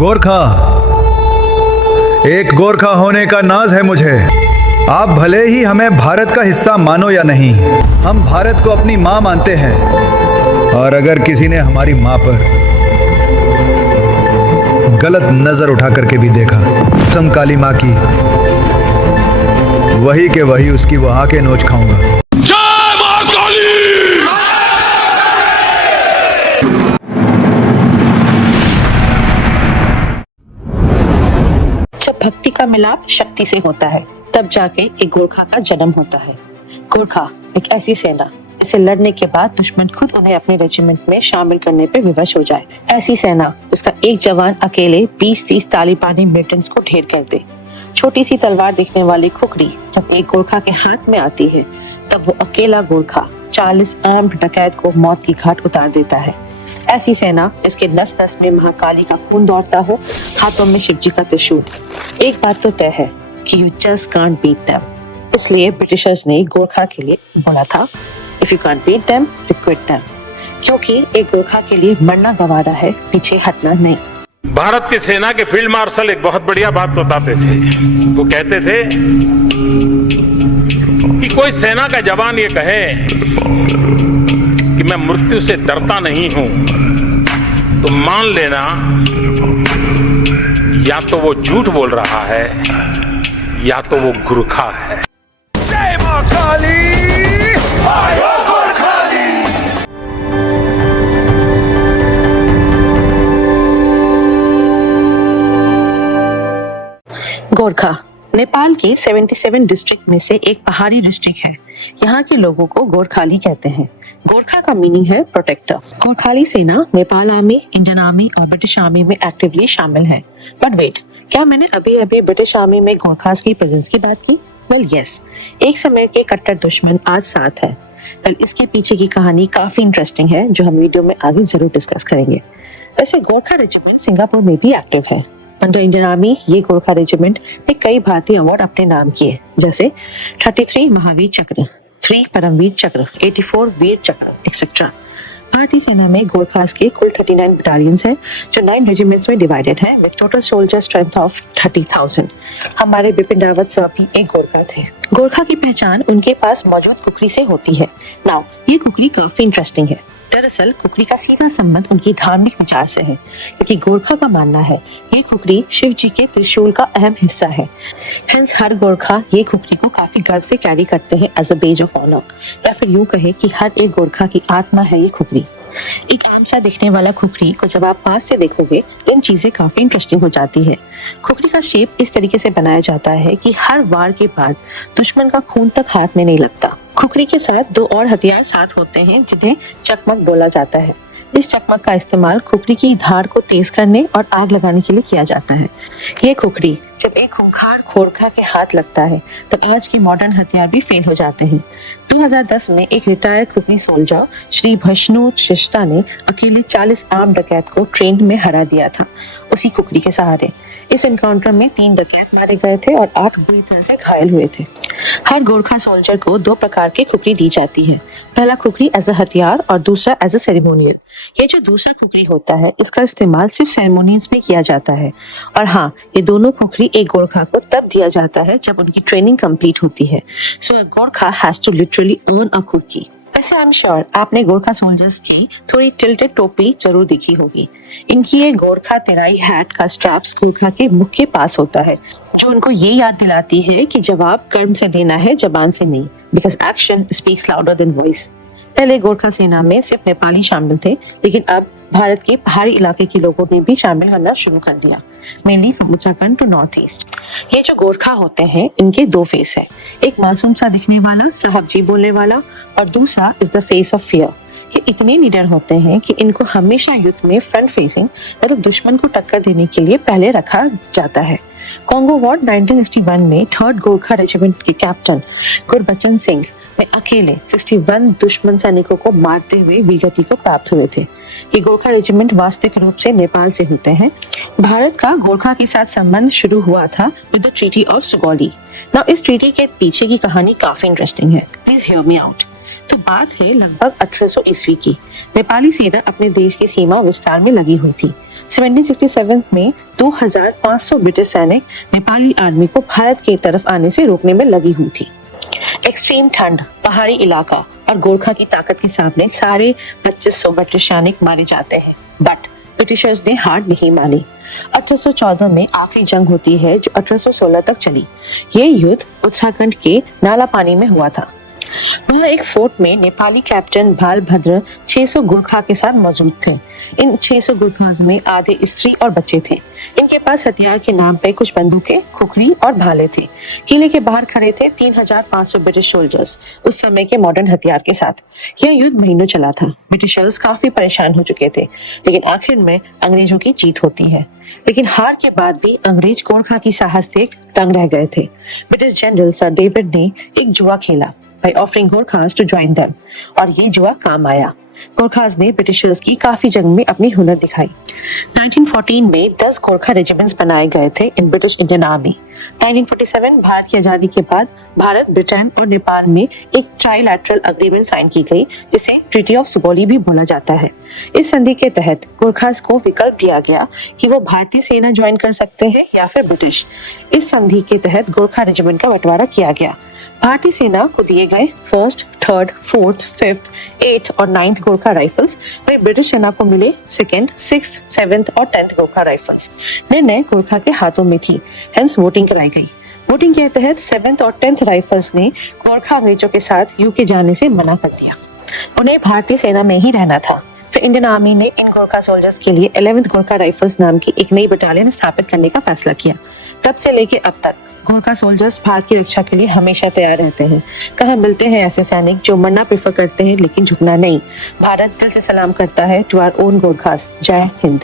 गोरखा, एक गोरखा होने का नाज है मुझे। आप भले ही हमें भारत का हिस्सा मानो या नहीं, हम भारत को अपनी माँ मानते हैं। और अगर किसी ने हमारी माँ पर गलत नजर उठा करके भी देखा, कसम काली माँ की, वही के वही उसकी वो आंखें नोच खाऊंगा। जय मां काली। जब भक्ति का मिलाप शक्ति से होता है, तब जाके एक गोरखा का जन्म होता है। गोरखा एक ऐसी सेना जिसे लड़ने के बाद दुश्मन खुद उन्हें अपने रेजिमेंट में शामिल करने पे विवश हो जाए। ऐसी सेना जिसका एक जवान अकेले 20-30 तालिबानी मिलिटेंट्स को ढेर कर दे। छोटी सी तलवार दिखने वाली खुखड़ी जब एक गोरखा के हाथ में आती है, तब वो अकेला गोरखा 40 आर्म्ड डकैत को मौत की घाट उतार देता है। ऐसी सेना जिसके नस नस में महाकाली का खून दौड़ता हो, हाथों में शिवजी का त्रिशूल। एक बात तो तय है कि you just can't beat them. इसलिए ब्रिटिशर्स ने गोरखा के लिए बोला था, if you can't beat them, you quit them. क्योंकि एक गोरखा के लिए मरना गवारा है, पीछे हटना नहीं। भारत की सेना के फील्ड मार्शल एक बहुत बढ़िया बात बताते थे। वो कहते थे कि कोई सेना का जवान ये कहे कि मैं मृत्यु से डरता नहीं हूं, तो मान लेना या तो वो झूठ बोल रहा है या तो वो गोरखा है। जय मां काली। गोरखा नेपाल की 77 डिस्ट्रिक्ट में से एक पहाड़ी डिस्ट्रिक्ट है। यहाँ के लोगों को गोरखाली कहते हैं। गोरखा का मीनिंग है प्रोटेक्टर। गोरखाली सेना नेपाल आर्मी, इंडियन आर्मी और ब्रिटिश आर्मी में एक्टिवली शामिल है। बट वेट, क्या मैंने अभी अभी ब्रिटिश आर्मी में गोरखास की प्रेजेंस की बात की? वेल यस, एक समय के कट्टर दुश्मन आज साथ है। वेल इसके पीछे की कहानी काफी इंटरेस्टिंग है, जो हम वीडियो में आगे जरूर डिस्कस करेंगे। वैसे गोरखा रेजिमेंट सिंगापुर में भी एक्टिव है। अंडर इंडियन आर्मी ये गोरखा रेजिमेंट ने कई भारतीय अवार्ड अपने नाम किए, जैसे 33 महावीर चक्र, 3 परमवीर चक्र, 84 वीर चक्र एक्सेट्रा। भारतीय सेना में गोरखास के कुल 39 बटालियंस हैं, जो 9 रेजिमेंट्स में डिवाइडेड हैं, with total soldier strength of 30,000। हमारे बिपिन रावत साहब भी एक गोरखा थे। गोरखा की पहचान उनके पास मौजूद कुकरी से होती है। नाउ ये कुकरी काफी इंटरेस्टिंग है। दरअसल कुकरी का सीधा संबंध उनकी धार्मिक विचार से है, क्योंकि गोरखा का मानना है ये कुकरी शिव जी के त्रिशूल का अहम हिस्सा है। हेंस हर गोरखा ये कुकरी को काफी गर्व से कैरी करते हैं as a badge of honour, या फिर यूं कहे कि हर एक गोरखा की आत्मा है ये खुखरी। एक आम सा दिखने वाला खुखरी को जब आप पास से देखोगे, इन चीजें काफी इंटरेस्टिंग हो जाती है। खुखरी का शेप इस तरीके से बनाया जाता है कि हर वार के बाद दुश्मन का खून तक हाथ में नहीं लगता। खुखरी के साथ 2 और हथियार साथ होते हैं, जिन्हें चकमक बोला जाता है। इस चकमक का इस्तेमाल खुखरी की धार को तेज करने और आग लगाने के लिए किया जाता है। ये खुखरी जब एक खूंखार गोरखा के हाथ लगता है, तब आज के मॉडर्न हथियार भी फेल हो जाते हैं। 2010 में एक रिटायर्ड खुखरी सोल्जर श्री भष्णु शिष्टा ने अकेले 40 आर्म डकैत को ट्रेन में हरा दिया था, उसी खुखरी के सहारे। इस एनकाउंटर में 3 डकैत मारे गए थे और 8 बुरी तरह से घायल हुए थे। हर गोरखा सोल्जर को 2 प्रकार की खुखरी दी जाती है। पहला खुखरी एज अ हथियार और दूसरा एज अ सेरेमोनियल। ये जो दूसरा खुखरी होता है, इसका इस्तेमाल सिर्फ सेरेमोनियल्स में किया जाता है। और हाँ, ये दोनों खुखरी एक गोरखा को तब दिया जाता है जब उनकी ट्रेनिंग कंप्लीट होती है। So a Gorkha has to literally earn a khukri. वैसे आई एम श्योर आपने गोरखा सोल्जर्स की थोड़ी टिल्टेड टोपी जरूर देखी होगी। इनकी ये गोरखा तेराई हैट का स्ट्रैप्स गोरखा के मुख के पास होता है, जो उनको ये याद दिलाती है कि जवाब कर्म से देना है, जबान से नहीं, because action speaks louder than voice. पहले गोरखा सेना में सिर्फ नेपाली शामिल थे, लेकिन अब भारत के पहाड़ी इलाके के लोगों ने भी शामिल होना शुरू कर दिया, mainly from Uttarakhand to north east. ये जो गोरखा होते हैं, इनके 2 फेस है। एक मासूम सा दिखने वाला, साहब जी बोलने वाला, और दूसरा is the face of fear. ये इतने निडर होते हैं कि इनको हमेशा युद्ध में फ्रंट फेसिंग, मतलब दुश्मन को टक्कर देने के लिए पहले रखा जाता है। कॉन्गो वॉर 1961 में 3rd गोरखा रेजिमेंट के कैप्टन गुरबचन सिंह में अकेले 61 दुश्मन सैनिकों को मारते हुए वीरगति को प्राप्त हुए थे। ये गोरखा रेजिमेंट वास्तविक रूप से नेपाल से होते हैं। भारत का गोरखा के साथ संबंध शुरू हुआ था with the treaty of Sugauli. Now इस ट्रीटी के पीछे की कहानी काफी इंटरेस्टिंग है, प्लीज हियर मी आउट। तो बात है लगभग 1800 ईस्वी की। नेपाली सेना अपने देश की सीमा विस्तार में लगी हुई थी। 1767 में 2500 ब्रिटिश सैनिक नेपाली आर्मी को भारत की तरफ आने से रोकने में लगी हुई थी। एक्सट्रीम ठंड, पहाड़ी इलाका और गोरखा की ताकत के सामने सारे 2500 ब्रिटिश सैनिक मारे जाते हैं, बट ब्रिटिशर्स ने हार नहीं मानी। 1814 में आखिरी जंग होती है जो 1816 तक चली। ये युद्ध उत्तराखंड के नाला पानी में हुआ था। वहाँ एक फोर्ट में नेपाली कैप्टन बालभद्र 600 गुरखा के साथ मौजूद थे। इन 600 गुरखास में आधे स्त्री और बच्चे थे। इनके पास हथियार के नाम पे कुछ बंदूकें, खुखरी और भाले थे। किले के बाहर खड़े थे 3500 ब्रिटिश सोल्जर्स, उस समय के मॉडर्न हथियार के साथ। यह युद्ध महीनों चला था। ब्रिटिशर्स काफी परेशान हो चुके थे, लेकिन आखिर में अंग्रेजों की जीत होती है। लेकिन हार के बाद भी अंग्रेज गोरखा की साहस देख दंग रह गए थे। ब्रिटिश जनरल सर डेविड ने एक जुआ खेला by offering Gorkhas to join them, और ये जुआ काम आया। गोरखास ने ब्रिटिशर्स की काफी जंग में अपनी हुनर दिखाई। 1914 में 10 गोरखा रेजिमेंट्स बनाए गए थे in British Indian army. 1947 Bharat की आजादी के बाद भारत, ब्रिटेन और नेपाल में एक ट्राइलैटरल अग्रीमेंट साइन की गई, जिसे ट्रीटी ऑफ सुगौली भी बोला जाता है। इस संधि के तहत गोरखास को विकल्प दिया गया कि वो भारतीय सेना ज्वाइन कर सकते हैं या फिर ब्रिटिश। इस संधि के तहत गोरखा रेजिमेंट का बंटवारा किया गया। भारतीय सेना को दिए गए 1st, 3rd, 4th, 5th, 8th और 9th गोरखा राइफल्स, वही ब्रिटिश सेना को मिले 2nd, 6th, 7th और 10th गोरखा राइफल्स। निर्णय गोरखा के हाथों में थी, हेंस वोटिंग कराई गई। वोटिंग के तहत 7th और 10th राइफल्स ने गोरखा अंग्रेजों के साथ यूके जाने से मना कर दिया। उन्हें भारतीय सेना में ही रहना था। फिर इंडियन आर्मी ने इन गोरखा सोल्जर्स के लिए 11th गोरखा राइफल्स नाम की एक नई बटालियन स्थापित करने का फैसला किया। तब से लेके अब तक गोरखा सोल्जर्स भारत की रक्षा के लिए हमेशा तैयार रहते हैं। कहाँ मिलते हैं ऐसे सैनिक जो मरना प्रेफर करते हैं लेकिन झुकना नहीं। भारत दिल से सलाम करता है टू आवर ओन गोरखास। जय हिंद।